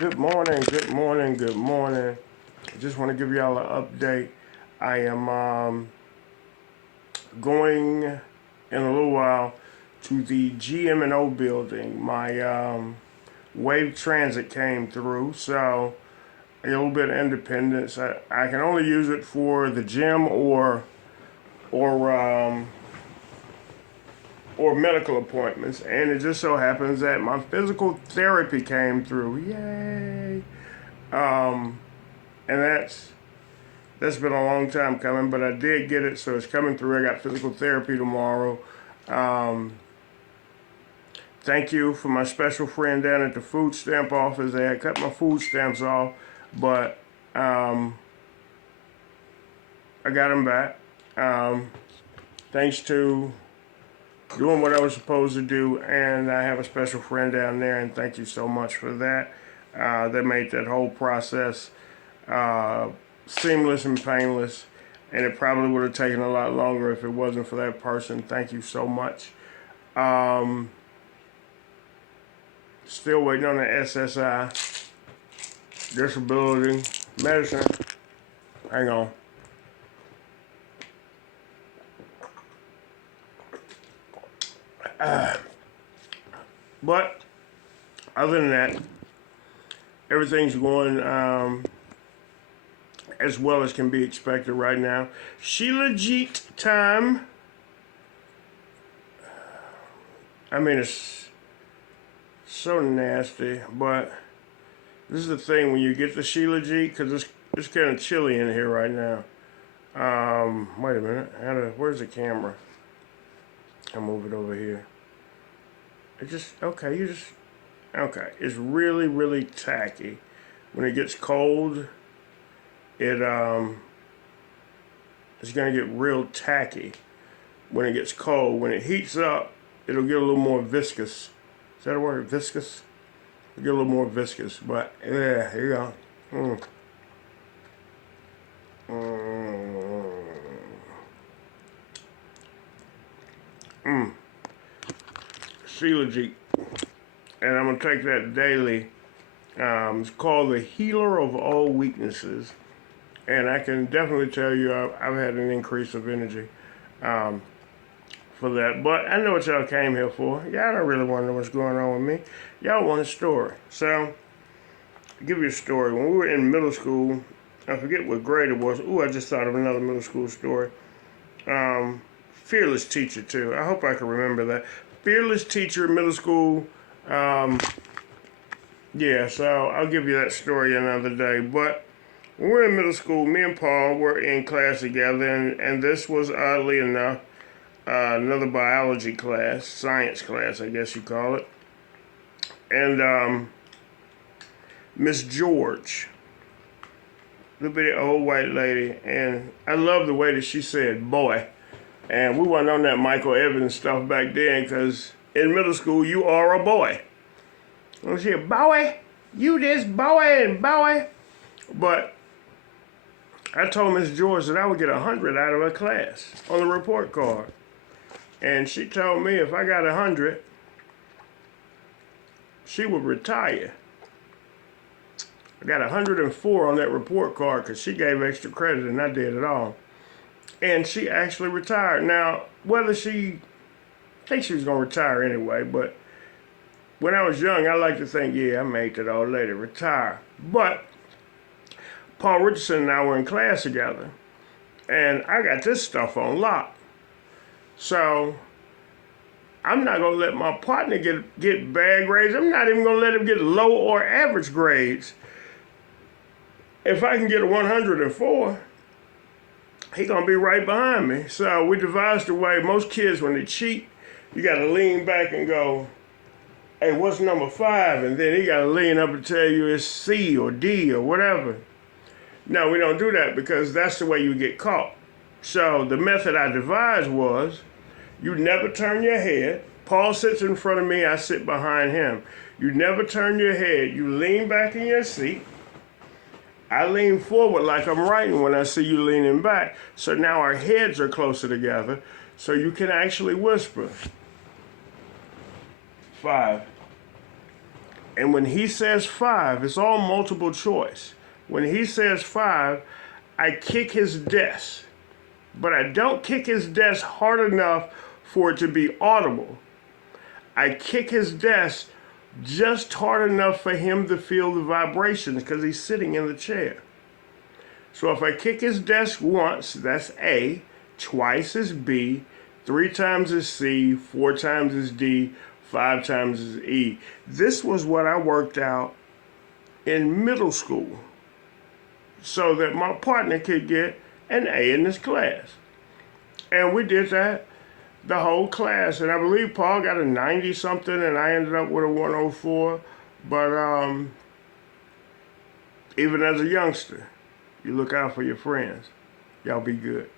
Good morning, good morning, good morning. I just want to give y'all an update. I am going in a little while to the GM&O building. My Wave Transit came through, so a little bit of independence. I can only use it for the gym or um, or medical appointments, and it just so happens that my physical therapy came through. Yay! And that's been a long time coming, but I did get it, so it's coming through. I got physical therapy tomorrow. Um, Thank you for my special friend down at the food stamp office. They had cut my food stamps off, but I got them back. Thanks to doing what I was supposed to do, and I have a special friend down there, and thank you so much for that. That made that whole process seamless and painless, and it probably would have taken a lot longer if it wasn't for that person. Thank you so much. Still waiting on the SSI, disability, medicine. Hang on. But other than that, everything's going as well as can be expected right now. Sheila Jeet time. I mean, it's so nasty, but this is the thing when you get the Sheila Jeet, because it's kind of chilly in here right now. Wait a minute. Where's the camera? I'll move it over here. Okay, it's really, really tacky. When it gets cold, it's gonna get real tacky when it gets cold. When it heats up, it'll get a little more viscous. Is that a word? Viscous? It'll get a little more viscous, but yeah, here you go. Sheila Jeet. And I'm going to take that daily. It's called the Healer of All Weaknesses. And I can definitely tell you I've had an increase of energy for that. But I know what y'all came here for. Y'all don't really want to know what's going on with me. Y'all want a story. So, I'll give you a story. When we were in middle school, I forget what grade it was. Ooh, I just thought of another middle school story. Fearless teacher, too. I hope I can remember that. Fearless teacher in middle school. Yeah, so I'll give you that story another day. But when we were in middle school, me and Paul were in class together, and this was, oddly enough, another biology class, science class, I guess you call it. And Miss George, little bitty old white lady, and I love the way that she said boy. And we weren't on that Michael Evans stuff back then, because in middle school, you are a boy. And she said, boy, you this boy and boy. But I told Miss George that I would get 100 out of her class on the report card. And she told me if I got 100, she would retire. I got 104 on that report card because she gave extra credit and I did it all. And she actually retired. Now, whether I think she was going to retire anyway, but when I was young, I like to think, yeah, I made that old lady retire. But Paul Richardson and I were in class together, and I got this stuff on lock. So I'm not going to let my partner get bad grades. I'm not even going to let him get low or average grades. If I can get a 104, he gonna be right behind me. So we devised a way. Most kids, when they cheat, you gotta lean back and go, hey, what's number 5? And then he gotta lean up and tell you it's C or D or whatever. No, we don't do that because that's the way you get caught. So the method I devised was, you never turn your head. Paul sits in front of me, I sit behind him. You never turn your head. You lean back in your seat. I lean forward like I'm writing when I see you leaning back. So now our heads are closer together, so you can actually whisper. 5. And when he says 5, it's all multiple choice. When he says 5, I kick his desk. But I don't kick his desk hard enough for it to be audible. I kick his desk just hard enough for him to feel the vibrations because he's sitting in the chair. So if I kick his desk once, that's A, twice is B, 3 times is C, 4 times is D, 5 times is E. This was what I worked out in middle school so that my partner could get an A in this class. And we did that the whole class. And I believe Paul got a 90 something and I ended up with a 104. But even as a youngster, you look out for your friends. Y'all be good.